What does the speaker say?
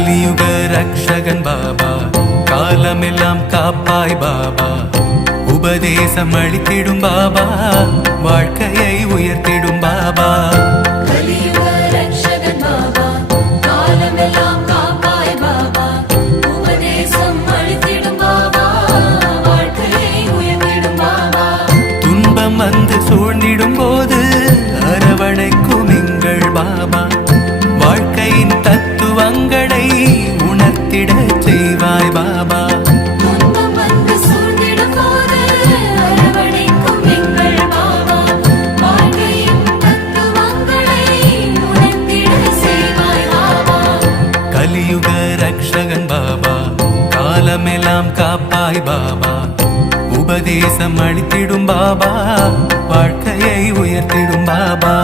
கலியுக ரக்ஷகன் பாபா, காலமெல்லாம் காப்பாய் பாபா, உபதேசம் அளித்திடும் பாபா, வாழ்க்கையை உயர்த்திடும் பாபா. கலியுக ரக்ஷகன் பாபா, காலமெல்லாம் காப்பாய் பாபா, உபதேசம் அளித்திடும் பாபா, வாழ்க்கையை உயர்த்திடும் பாபா. துன்பம் வந்து சூழ்ந்திடும் போது அரவணைக்கும் எங்கள் பாபா, வாழ்க்கையின் தத்துவங்களை உணர்த்திட செய்வாய் பாபா. துன்பம் வந்து சூழ்ந்திடும் போது அரவணைக்கும் எங்கள் பாபா, வாழ்க்கையின் தத்துவங்களை உணர்த்திட செய்வாய் பாபா. கலியுக ரக்ஷகன் பாபா, காலமெல்லாம் காப்பாய் பாபா, உபதேசம் அளித்திடும் பாபா, வாழ்க்கையை உயர்த்திடும் பாபா.